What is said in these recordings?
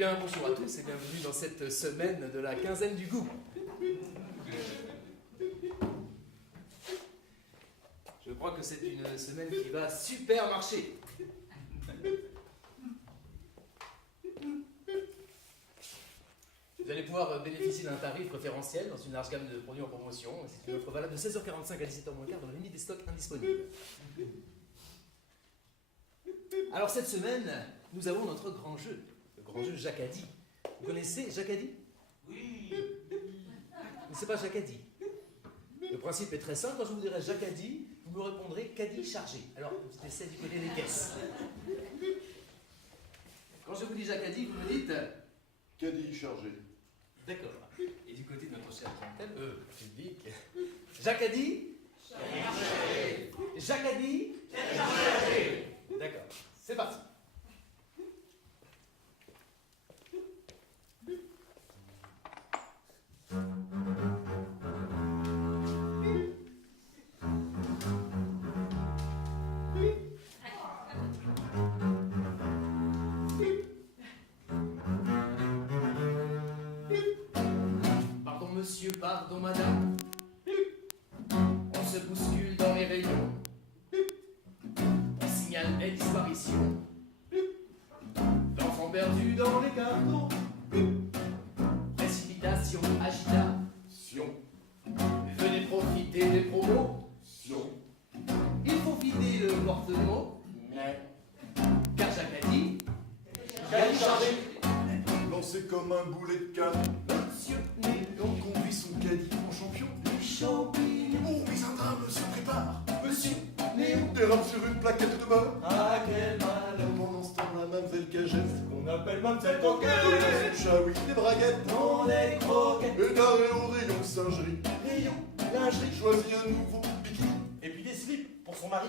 bien, bonjour à tous et bienvenue dans cette semaine de la quinzaine du goût. Je crois que c'est une semaine qui va super marcher. Vous allez pouvoir bénéficier d'un tarif préférentiel dans une large gamme de produits en promotion. C'est une offre valable de 16h45 à 17h15 dans la limite des stocks indisponibles. Alors cette semaine, nous avons notre grand jeu, le grand jeu Jacadi. Vous connaissez Jacadi? Oui. Mais c'est pas Jacadi. Le principe est très simple, quand je vous dirai Jacadi, vous me répondrez caddie chargé. Alors, petit essai du côté des caisses. Quand je vous dis Jacadi, vous me dites Caddie chargé. d'accord. Et du côté de notre chère clientèle, public, Jacadi chargé. Jacadi chargé. D'accord, c'est parti. Pardon monsieur, pardon madame, on se bouscule dans les rayons, on signale des disparitions, d'enfants perdus dans les cartons, précipitation, agitation, venez profiter des promos, il faut vider le porte-mot, car Jacadi, Caddie chargé. Lancé comme un boulet de canne. monsieur Et on conduit son caddie en champion. du champignon, Oh, mais un drame se prépare. monsieur Néon dérape sur une plaquette de beurre. ah quel malheur, Pendant ce temps, la mamselle Cagette qu'on appelle Mamselle donne son chaoui des braguettes. on est croquettes, Et d'arrêt au rayon singerie. rayon, lingerie, Choisit un nouveau bikini. Et puis des slips pour son mari.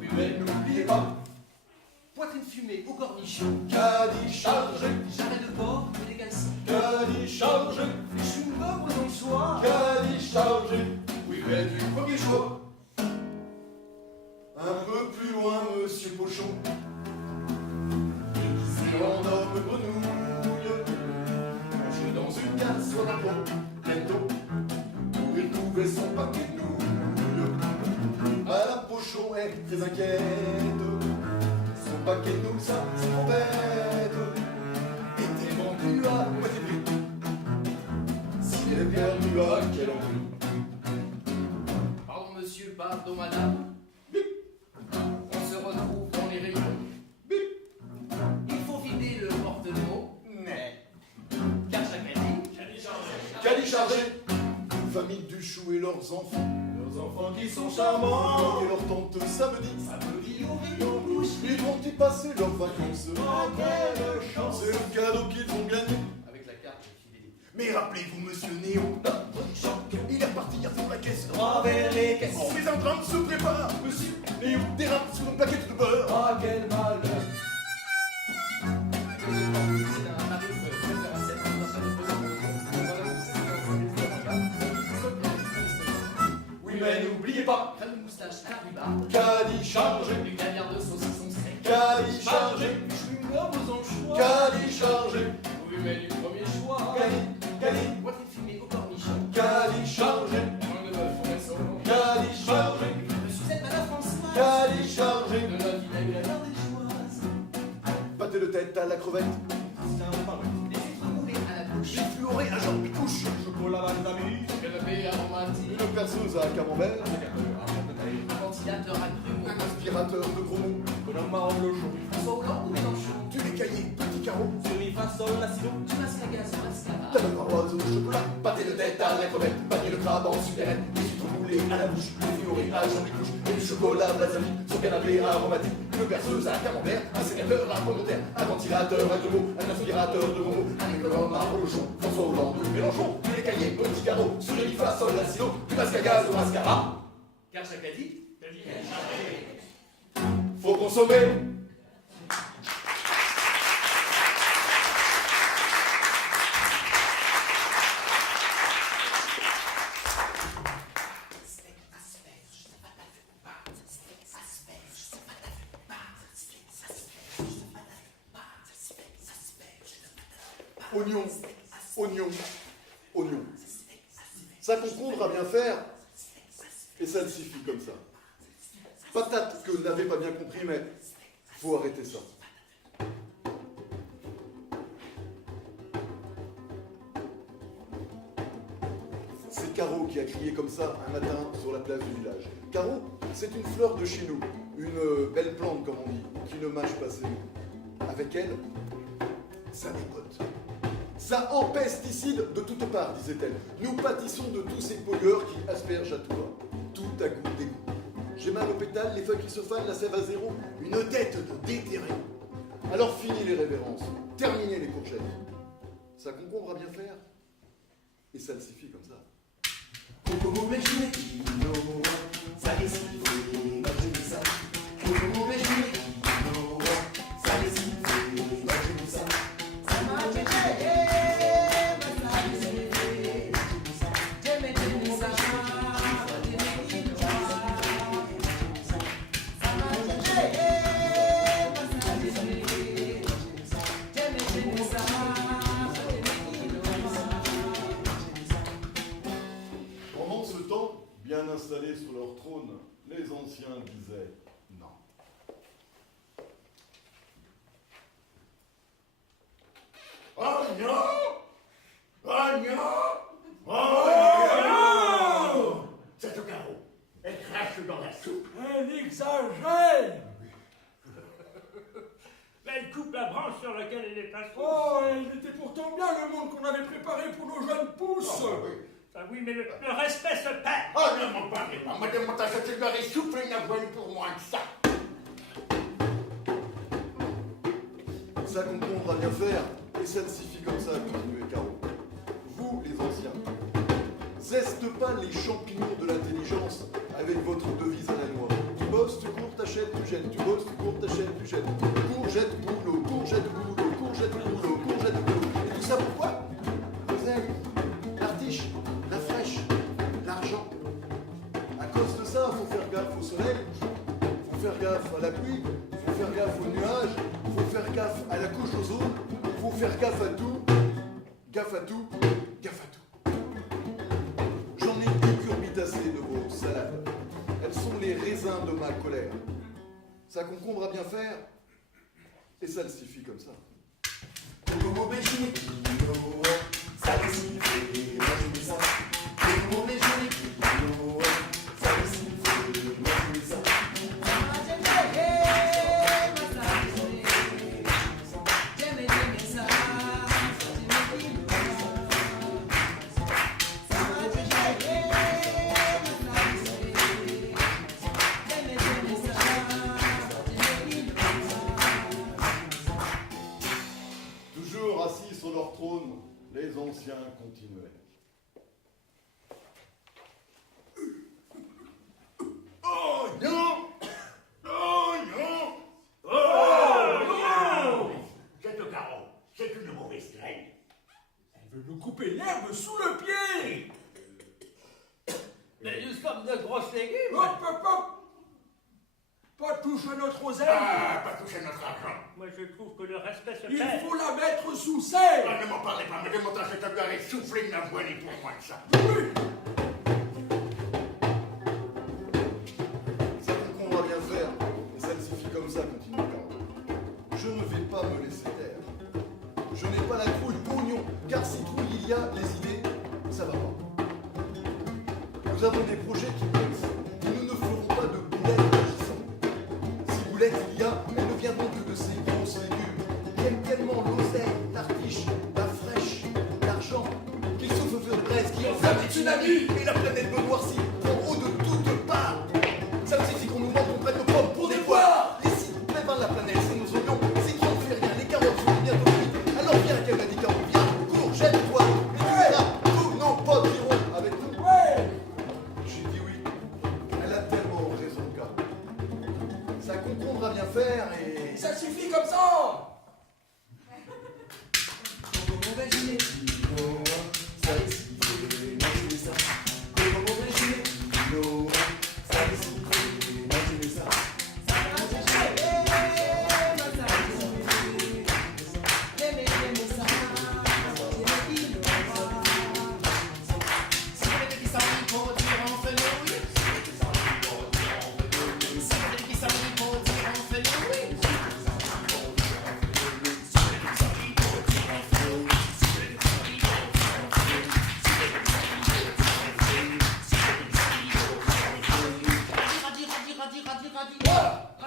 oui mais n'oubliez pas, poitrine fumée au cornichon, Caddie chargé. jarret de porc et des caleçons, Caddie chargé. chewing-gum aux anchois, Caddie chargé. Oui, mais du premier choix. Un peu plus loin, monsieur Pochon. C'est en homme grenouille. Mange dans une case sur la peau, pleine d'eau, où il trouvait son paquet de nouilles. Madame Pochon est très inquiète. Son paquet de nouilles, ça, c'est trop bête. Était vendu à moitié prix. S'il est perdu à quel ennui. pardon monsieur, pardon madame, on se retrouve dans les rayons, il faut vider le porte-mot, car Jacadi, Caddie chargé. Famille du chou et leurs enfants qui sont charmants, et leur tante samedi. samedi au rayon bouche, Ils vont y passer leurs vacances. oh quelle chance, C'est le cadeau qu'ils vont gagner. avec la carte fidélité, Mais rappelez-vous, monsieur Néo, notre choc, il est reparti à fond la caisse. droit vers les caisses, Oh, mais un drame se prépare. Monsieur Néo dérape sur une plaquette de beurre. oh quel malheur. C'est un tarif préférentiel dans l'achat des produits. Oui, mais n'oubliez pas, Crème de moustache à rhubarbe, Caddie chargé. du caviar de saucisson sec, Caddie chargé. du chewing-gum aux anchois, Caddie chargé. oui mais du premier choix, Caddie poitrine fumée au cornichon, Caddie chargé. moins de bœuf au maçon, Caddie chargé. de Suzette à la Françoise, Caddie chargé. de la vinaigre à la déchoise, Pâté de tête à la crevette. des huîtres moulées à la bouche, J'ai fluoré un genre picouche. Chocolat balsamique. canapé aromatique, Une perceuse à camembert. un ventilateur à grumeaux, Un aspirateur de gros mots. Colonne marron le jaune. François Hollande ou Mélenchon, Du lait caillé, petit carreau. Sur mi fa sol la si do. du masque à gaz au mascara, La même paroisse au chocolat. Pâté de tête à la crevette. Panier de crabe en supérette. Des huîtres moulées à la bouche. Des fluorés à genre picouche. Et du chocolat balsamique. Son canapé aromatique. Une perceuse à camembert. Un sénateur à commentaire. Un ventilateur à gros mots. Un aspirateur de gros mots. Un écolore marron le jaune. François Hollande ou Mélenchon. Du lait caillé, petit carreau. Sur le mi fa sol la si do. Du masque à gaz au mascara. car Jacadi, Faut consommer. oignon, oignon, oignon. Ça concombre à bien faire, et ça suffit comme ça. Patate que vous n'avez pas bien compris, mais faut arrêter ça. C'est Caro qui a crié comme ça un matin sur la place du village. Caro, c'est une fleur de chez nous, une belle plante comme on dit, qui ne mâche pas ses mots. Avec elle, ça décote. Ça empesticide de toutes parts, disait-elle. Nous pâtissons de tous ces pollueurs qui aspergent à tout va. Tout à goût d'égout. J'ai mal au pétale, les feuilles qui se fanent, la sève à zéro. Une tête de déterré. Alors fini les révérences. Terminez les courgettes. Ça concombre à bien faire. Et ça le suffit comme ça. Pendant ce temps, bien installés sur leur trône, les anciens disaient non. Oh non! Oh non! Oh non! C'est au carreau. Elle crache dans la soupe. Elle exagère! Mais elle coupe la branche sur laquelle elle est assise. Oh, il était pourtant bien le monde qu'on avait préparé pour nos jeunes pousses. Ah oui, mais le respect se perd. Oh, ne m'en parlez pas. Moi, de mon temps, je te leur ai soufflé une avoine pour moins que ça. Ça concombre à bien faire, et ça ne suffit comme ça, continuez Caro. Vous, les anciens, zeste pas les champignons de l'intelligence avec votre devise à la noix. Tu bosses, tu cours, t'achètes, tu jettes. Tu bosses, tu cours, t'achètes, tu jettes. Courgette, boulot, courgette, boulot, courgette, boulot, courgette, boulot. Et tout ça pourquoi? L'oseille, l'artiche, la fraîche, l'argent. À cause de ça, faut faire gaffe au soleil, faut faire gaffe à la pluie, faut faire gaffe aux nuages, faut faire gaffe à la couche ozone, faut faire gaffe à tout, gaffe à tout, gaffe à tout. J'en ai cucurbitacé de vos salades. Elles sont les raisins de ma colère. Ça concombre à bien faire, et ça le suffit comme ça. Toujours assis sur leur trône, les anciens continuaient. Oh non! Oh non! Oh non! C'est au carreau. C'est une mauvaise graine. Elle veut nous couper l'herbe sous le pied. Mais nous sommes de grosses légumes. Hop, hop, hop. Pas touche à notre oseille. Ah, pas toucher notre argent. Moi, je trouve que le respect se Il perd. faut la mettre sous serre. Ah, ne m'en parlez pas. Mais de mon temps, je te leur ai soufflé une avoine pour moins que ça. Oui. Ça concombre à bien faire, et ça ne suffit comme ça, continue Caro. Je ne vais pas me laisser taire. Je n'ai pas la trouille pognon, car si trouille il y a, les idées, ça va pas. Nous avons des projets qui blessent, et nous ne ferons pas de boulettes agissant. Si boulettes il y a, elles ne viendront que de ces grosses légumes, qui aiment tellement l'oseille, l'artiche, la fraîche, l'argent, qu'ils souffrent de braise, qui enflamment les tsunamis, et la planète me noircit, en haut de toutes parts. Ça me suffit qu'on nous ment, qu'on prenne nos pommes pour des poires. Les cibles, les vins de la planète, c'est nos oignons, c'est qui en fait rien, les carottes sont bientôt cuites. Alors viens, qu'elle m'a dit Caro, viens, cours, jette-toi, et tu verras, tous nos potes iront avec nous. Ouais. J'ai dit oui. Elle a tellement raison, Caro. Ça concombre à bien faire et... Ça suffit comme ça.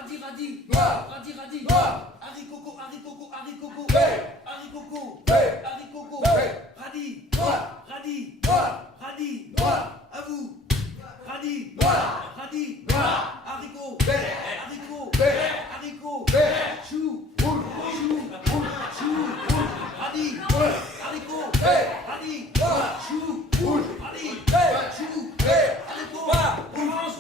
Radi, radi. Noir. Radi, radi. Noir. Haricot, haricot, haricot. Vert. Haricot. Vert. Haricot. Vert. Radi. Noir. Radi. Noir. Radi. Noir. À vous. Radi. Noir. Radi. Noir. Haricot. Vert. Haricot. Vert. Haricot. Vert. Chou. Rouge. Chou. Chou. Radi. Noir. Haricot. Vert. Radi. Noir. Chou. Rouge. Radi. Vert. Chou. Vert. Haricot. Noir. Rouge.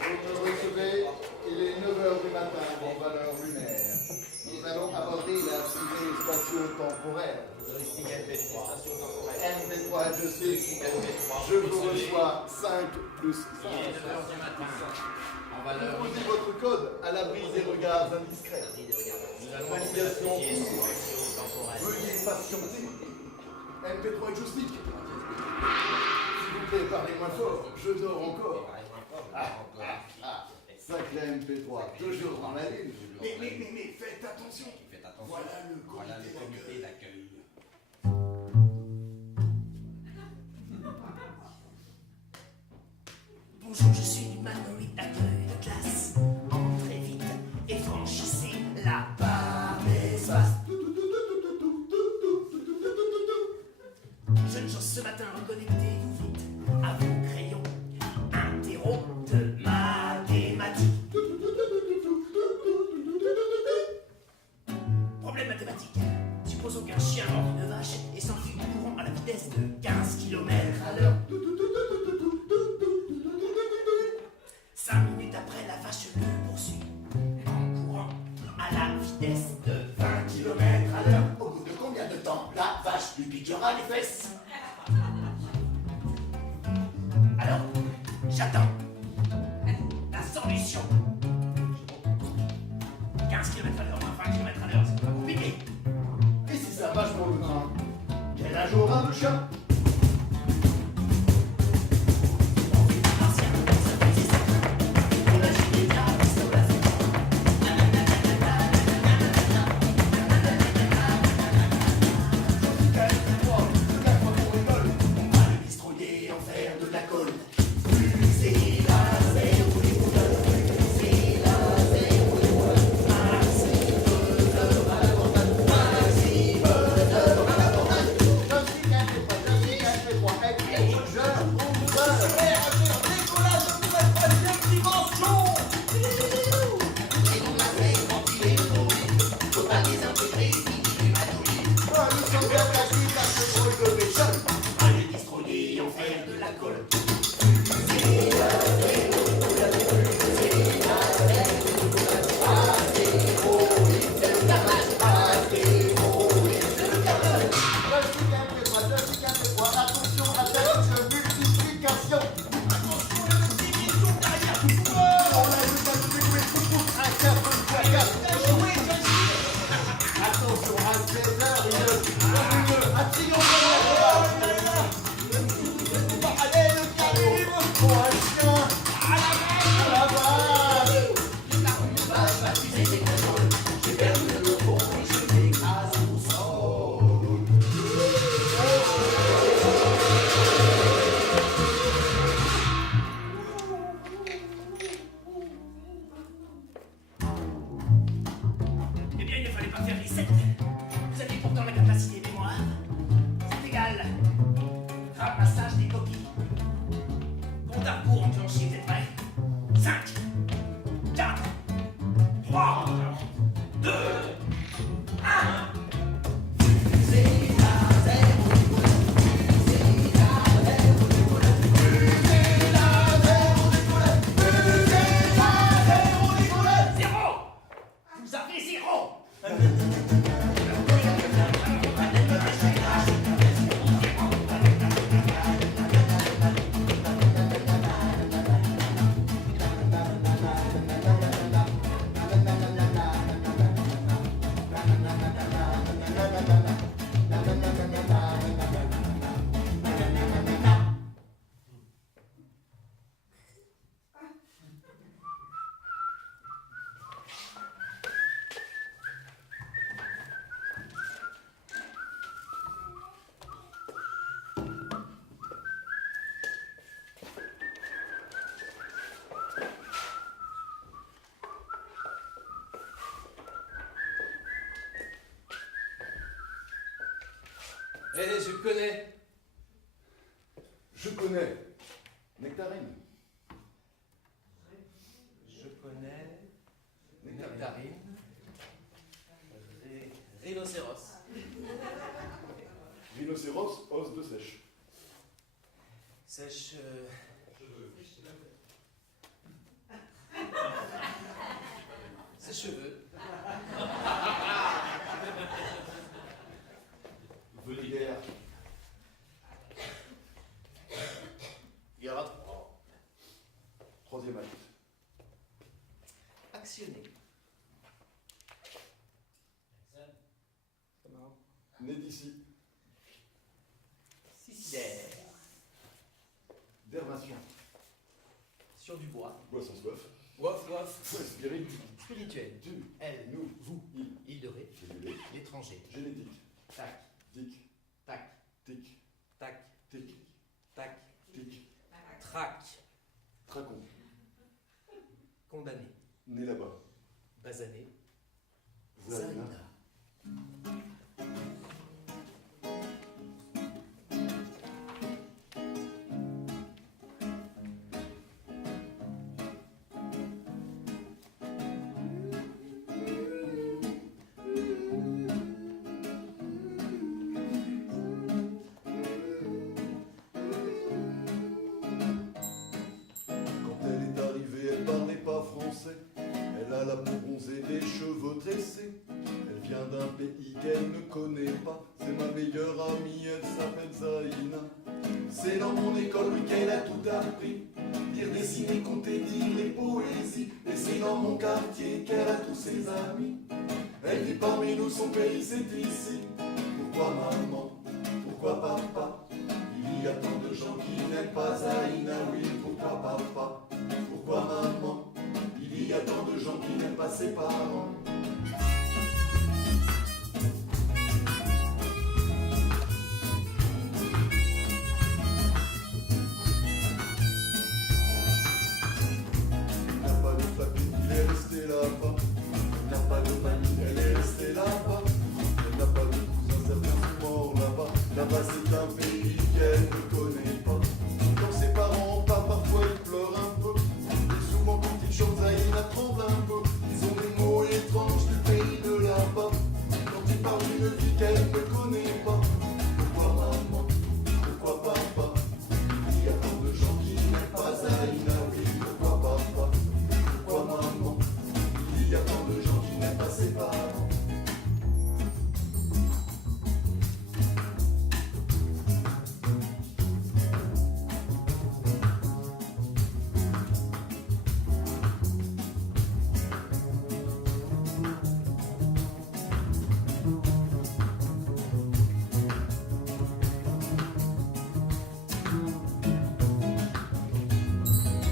Vous me recevez, il est 9h du matin en valeur lunaire. Nous allons aborder la cité spatio-temporelle. MP3, je sais, je vous reçois 5 plus 5. Vous posez votre code à l'abri des regards indiscrets. Validation veuillez patienter. MP3 joystick. S'il vous plaît, parlez moins fort, je dors encore. Sacré MP3, toujours dans la lune. Mais faites attention. Voilà le comité d'accueil. Bonjour, je suis du Marguerite d'accueil de classe. Entrez vite et franchissez la barre d'espace. Jeunes gens, ce matin, reconnectez-vous vite à vos crayons. Interro de mathématiques. Problème mathématique. Supposons qu'un chien morde une vache et s'enfuit en courant à la vitesse de 15 km à l'heure. 5 minutes après, la vache le poursuit en courant à la vitesse de 20 km à l'heure. Au bout de combien de temps la vache lui piquera les fesses? Alors, j'attends la solution. 15 km à l'heure, 20 km à l'heure, c'est pas compliqué. Et si ça vache pour le train? Quel âge aura le chat? Eh bien, il ne fallait pas faire les 7. Vous aviez pourtant la capacité mémoire. C'est égal. Ramassage des copies. Compte à rebours enclenché, vous êtes prêts? 5, 4, 3, 2, 1. Zéro! Vous avez zéro! Mais je connais. Je connais. Nectarine. Je connais. Nectarine. Rhinocéros. Rhinocéros, os de sèche. Sèche. Sèche-cheveux. Vulgaire. Il y aura trois. Troisième acte. Actionné. Né d'ici. Suicidaire. Dermation. Sur du bois. Boisson soif. Wof, wof. Spirit. Spirituel. Tu. Elle. Nous. Vous. Il. Île de Ré. Génélé. L'étranger. Génétique. Tac. Tic. Tac. Tic. Tac. Tic. Tac. Tic. Trac. Tracon. Condamné. Né là-bas. Basané. Zaina. Zaina. Quand elle est arrivée, elle parlait pas français. Elle a la peau bronzée, des cheveux tressés. Elle vient d'un pays qu'elle ne connaît pas. C'est ma meilleure amie, elle s'appelle Zaina. C'est dans mon école oui, qu'elle a tout appris. Lire, dessiner, compter, dire les poésies. Et c'est dans mon quartier qu'elle a tous ses amis. Elle vit parmi nous, son pays c'est ici. Pourquoi maman? Pourquoi papa? Il y a tant de gens qui n'aiment pas Zaina, oui, pourquoi papa? Pourquoi maman? Il y a tant de gens qui n'aiment pas ses parents. Il n'a pas de famille, il est resté là-bas. Il n'a pas de famille, elle est restée là-bas. Elle n'a pas de cousin, certains sont morts là-bas. Là-bas c'est un pays qu'elle ne connaît pas. Quand ses parents partent, parfois ils pleurent un peu. Et souvent quand ils chantent, Zaina tremble un peu. Ils ont des mots étranges du pays de là-bas. Quand ils parlent d'une vie qu'elle ne connaît pas. Pourquoi maman? Pourquoi papa? Il y a tant de gens qui n'aiment pas Zaina, oui. Pourquoi papa? Pourquoi maman? Il y a tant de gens qui n'aiment pas ses parents.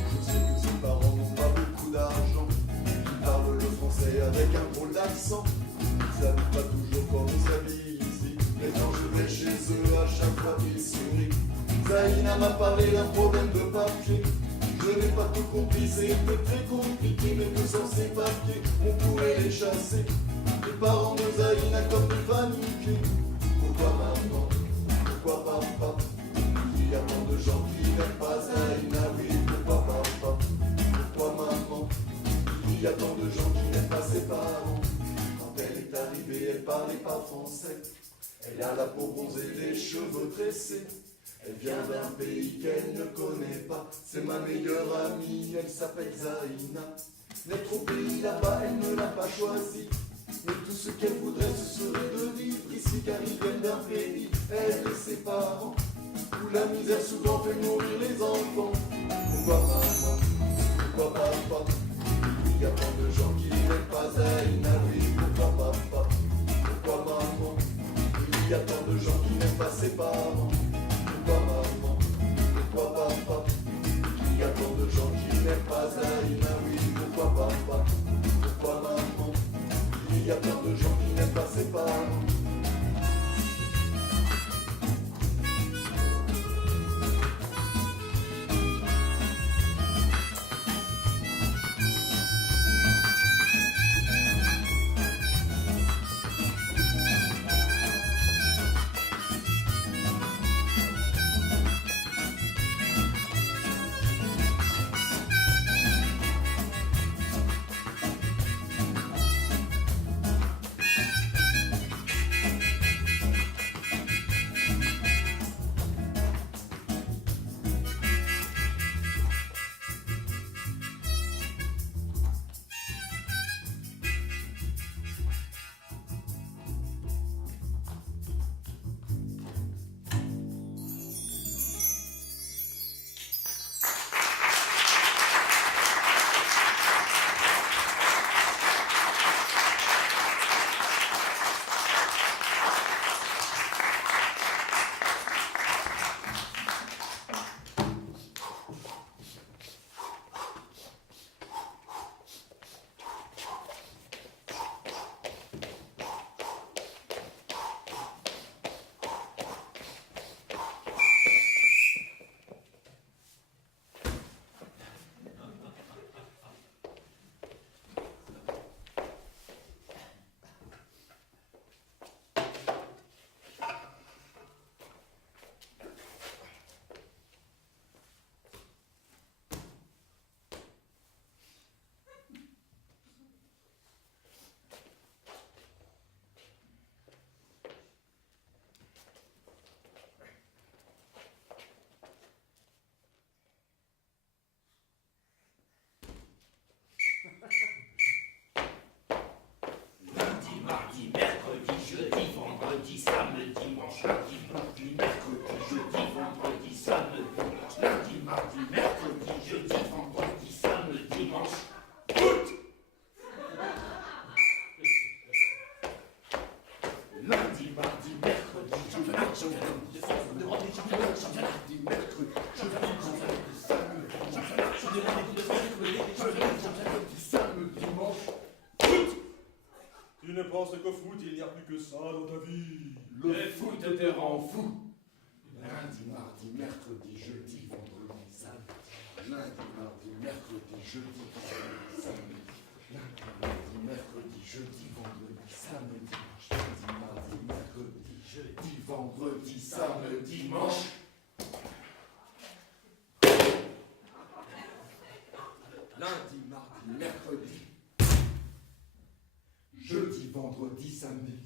Je sais que ses parents n'ont pas beaucoup d'argent. Ils parlent le français avec un drôle d'accent. Ils savent pas toujours comment on s'habille ici. Mais quand je vais chez eux, à chaque fois ils sourient. Zaina m'a parlé d'un problème de papier. Je n'ai pas tout compris, c'est très compliqué. Mais que sans ces papiers, on pourrait les chasser. Les parents de Zaina comme des paniqués. Pourquoi maman? Pourquoi papa? Il y a tant de gens qui n'aiment pas Zaina, oui. Pourquoi papa? Pourquoi maman? Il y a tant de gens qui n'aiment pas ses parents. Quand elle est arrivée, elle parlait pas français. Elle a la peau bronzée, les cheveux tressés. Elle vient d'un pays qu'elle ne connaît pas. C'est ma meilleure amie, elle s'appelle Zaina. L'être au pays là-bas, elle ne l'a pas choisi. Mais tout ce qu'elle voudrait, ce serait de vivre ici. Car ils viennent d'un pays, elle et ses parents, où la misère souvent fait mourir les enfants. Pourquoi maman? Pourquoi papa? Il y a tant de gens qui n'aiment pas Zaina, oui. Pourquoi papa? Pourquoi maman? Il y a tant de gens qui n'aiment pas ses parents. Pourquoi maman? Pourquoi papa? Il y a tant de gens qui n'aiment pas Zaina, oui. Pourquoi papa? Pourquoi maman? Il y a tant de gens qui n'aiment pas ses parents. que ça dans ta vie. Le foot te rend fou. Lundi, mardi, mercredi, jeudi, vendredi, samedi. Lundi, mardi, mercredi, jeudi, vendredi, samedi. Lundi, mardi, mercredi, jeudi, vendredi, samedi. Lundi, mardi, mercredi, jeudi, vendredi, samedi, dimanche. Lundi, mardi, mercredi, jeudi, vendredi, samedi.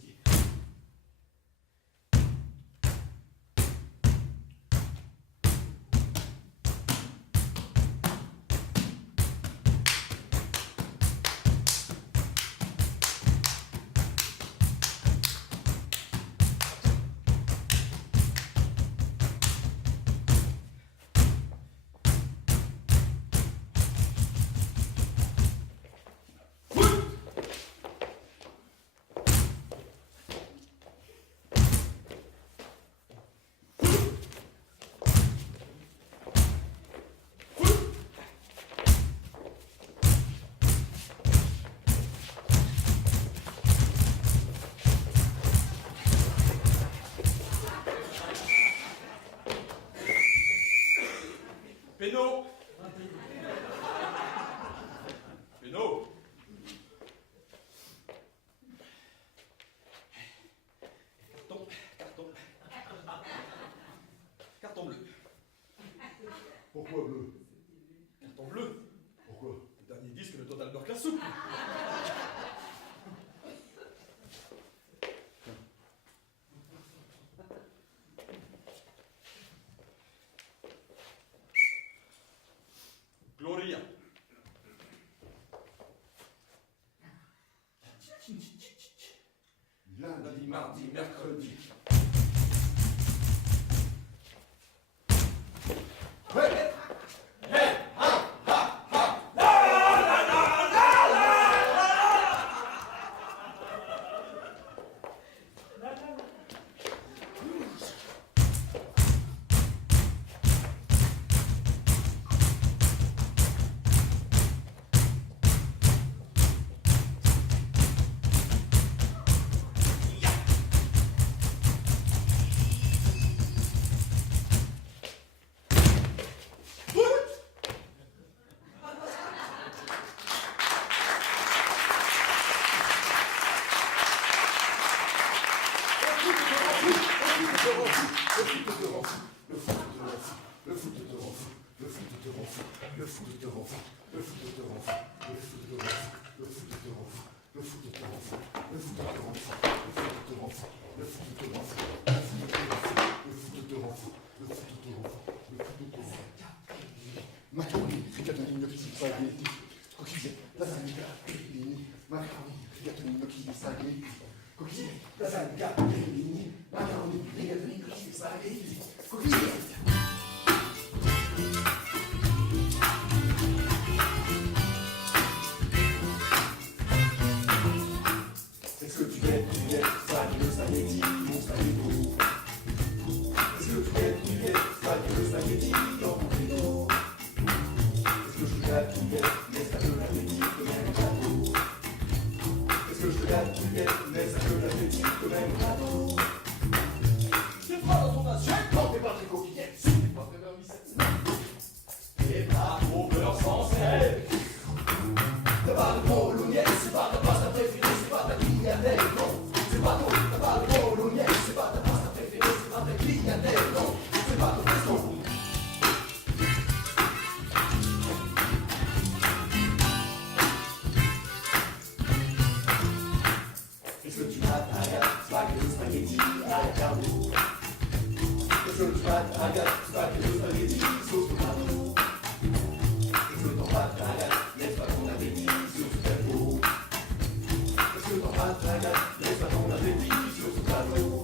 Péno. Péno. Carton. Carton bleu. Pourquoi bleu? Carton bleu. Pourquoi? Le dernier disque de Total Burk la soupe. Gloria. Lundi, mardi, mercredi. Ouais. Macaroni, rigatoni, gnocchi, spaghetti, coquille, lasagna, pellini, macaroni, rigatoni, gnocchi, spaghetti, coquille, lasagna, pellini, macaroni, rigatoni, gnocchi, spaghetti, coquille. Est-ce que tu guettes, spaghetti, spaghetti, mon spaghetti. Est-ce que tu guettes, spaghetti, dans mon frigo. Est-ce que je te gâte, mais ça te l'appétit que même gâteau. Est-ce que je te gâte, mais ça te l'appétit que même gâteau. C'est pas dans ton assiette, non, t'es pas très coquillette, c'est pas très vermicette. T'es pas trop beurre sans sel. T'as pas de bolognaise, c'est pas ta pasta préférée, c'est pas ta clientèle, non. C'est pas ton, t'as pas de bolognaise, c'est pas ta pasta préférée, c'est pas ta clientèle, non. C'est pas ton feston. Est-ce que tu as ta gâte, spaghetti, à la carbo? Est-ce que tu as ta gâte, spaghetti, sauce tomato? Est-ce que t'en as ta gâte, laisse pas ton appétit sur ce plateau? Est-ce que t'en as ta gâte, laisse pas ton appétit sur ce plateau?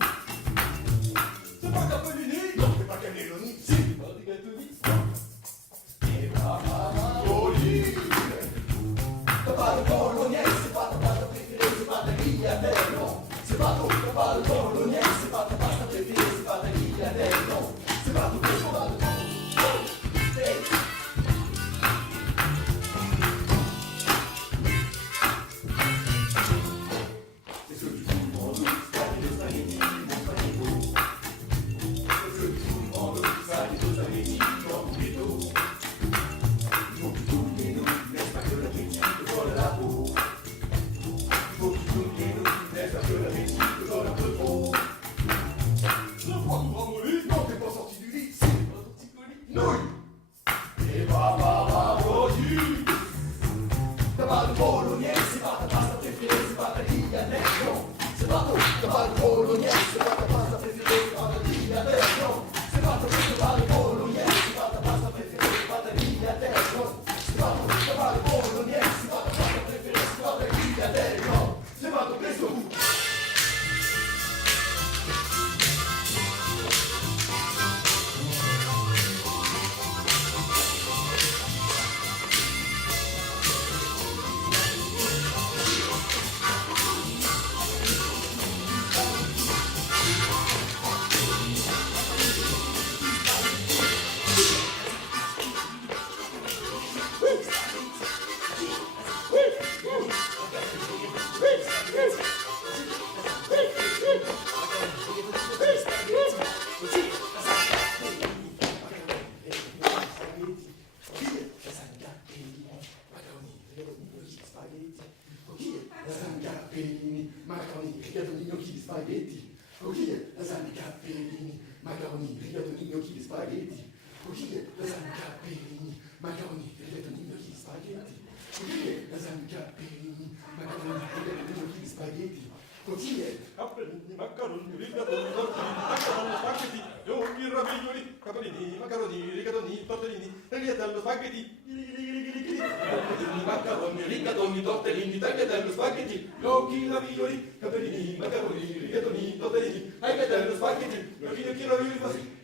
C'est pas Capellini? Non, c'est pas Cannelloni. Si, c'est pas Rigatoni. C'est pas Maroli. T'as pas de bolognaise, c'est pas ta pasta préférée, c'est pas ta clientèle, non. C'est pas ton, t'as pas de bolognaise, c'est pas ta pasta préférée, c'est pas ta clientèle, non. C'est pas tout ce qu'on capellini, macaroni, rigatoni, gnocchi, spaghetti. Coquille, lasagne, capellini, macaroni, rigatoni, gnocchi, spaghetti. Coquille, lasagne, capellini, macaroni, rigatoni, gnocchi, spaghetti. Coquille, Capellini, macaroni, rigatoni, macaroni, spaghetti, gnocchi, ravioli, capellini, macaroni, rigatoni, tortellini, tagliatelle, spaghetti. Macaroni, rigatoni, tortellini, tagliatelle, spaghetti, gnocchi, ravioli, capellini, macaroni, rigatoni, tortellini, tagliatelle, spaghetti, gnocchi, ravioli, farci.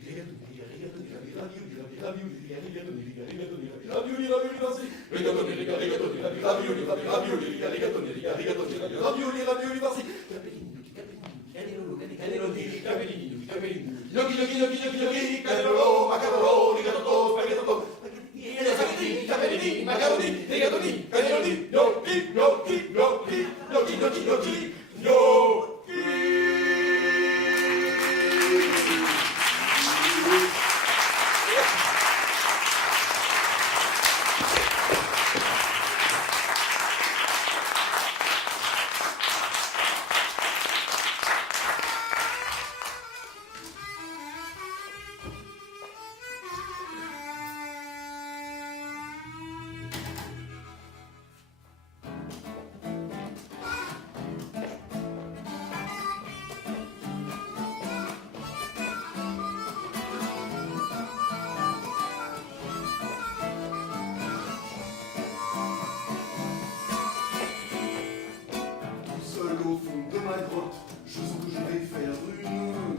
Seul au fond de ma grotte, je sens que je vais faire une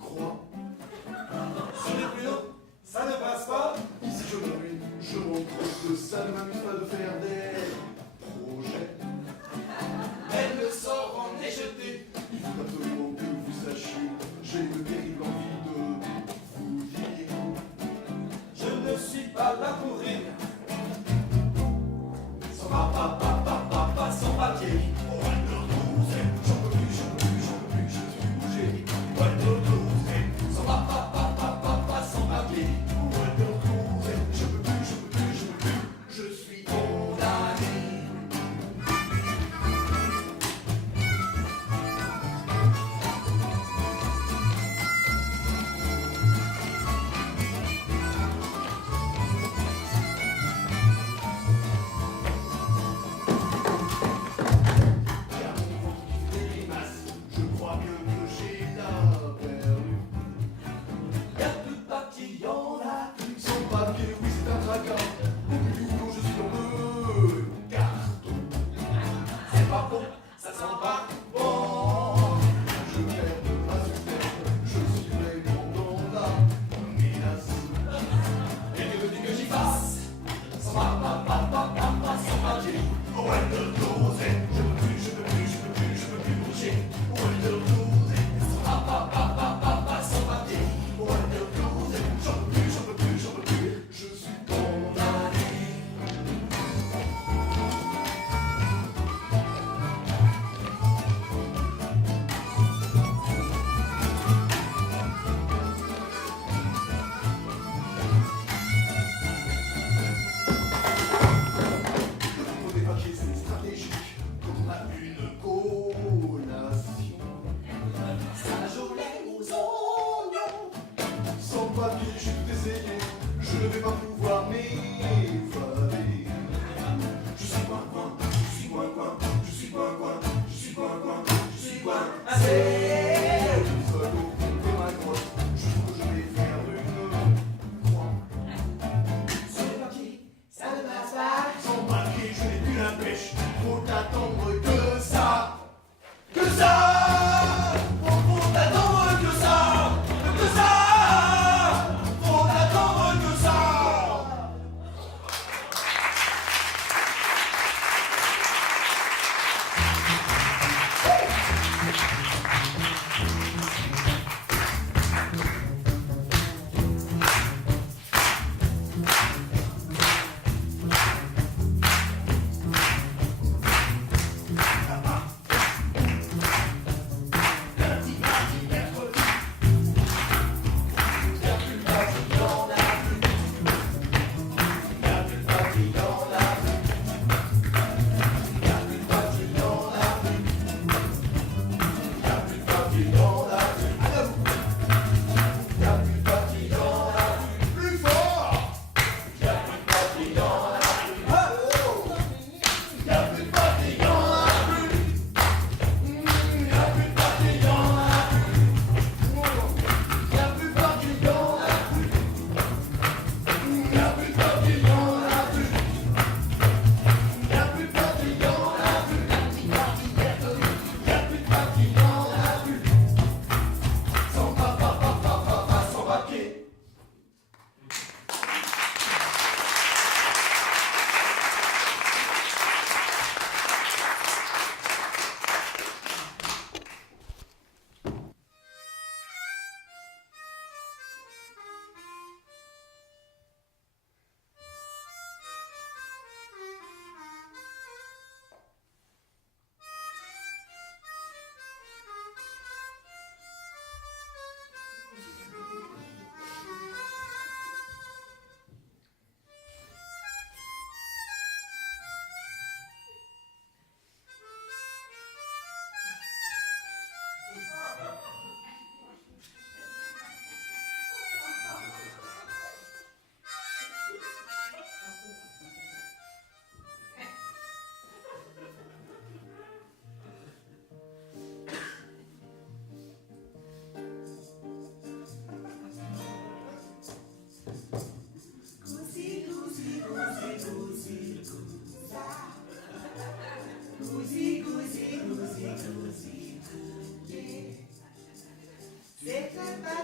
croix. Sur les plus hauts, ça ne passe pas. Ici je m'ennuie, je m'encroche, ça ne m'amuse pas de faire des projets. Elle le sort en est jetée. Il faut absolument que vous sachiez, j'ai une terrible envie de vous dire. Je ne suis pas là pour rire. Sans papa, sans papier. J'en peux plus, je suis bougé. Sans papa, sans papier. Je peux plus, je suis condamné. Je crois bien que j'ai la perdu. Y'a plus de papier, y'en a plus. Sans papier, oui, c'est un tracas. Au plus du boulot, je suis dans le carton. C'est pas bon, ça sent pas bon. Je perds de ma superbe, je suis vraiment dans la menace. Et que veux-tu que j'y fasse? Sans papa, sans papier. Je peux plus bouger. Sans papa, sans papier. J'en peux plus, je suis condamné. Le des papiers, c'est stratégique. Quand on a une collation. Ça jouait aux oignons. Sans papier, j'ai tout essayé. Je ne vais pas pouvoir m'évader. Je suis coin-coin, je suis coin-coin, je suis coin-coin, je suis coin-coin, je suis coin-coin. Seul au fond de ma grotte, je trouve que je vais faire une croix. Sur les papiers, ça ne passe pas. Sans papier, je n'ai plus la pêche. Faut attendre que ça. Que ça. Faut attendre que ça. Que ça. Faut attendre que ça.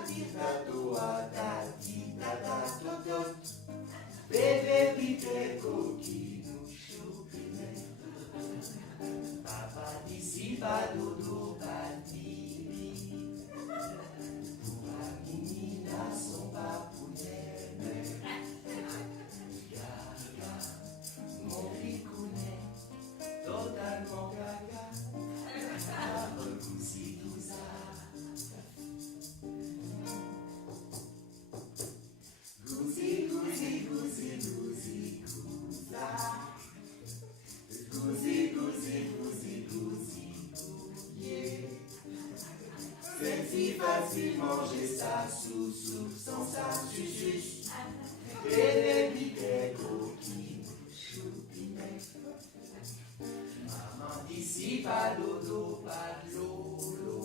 tati tato tati tata totot. Bébé pite coquille choupinet. Papa d'ici pas dodo pas bibi. Pour Aminina son papounet. Gaga, mon ricounet, totalement gaga. Gousi gousa. Gousi gousi gousi gousi gousa. Gousi gousi gousi gousi gouillé. C'est si facile manger ça sous sans ça sus. Et les biquets coquilles choupinet. Maman d'ici pas dodo pas de lolo.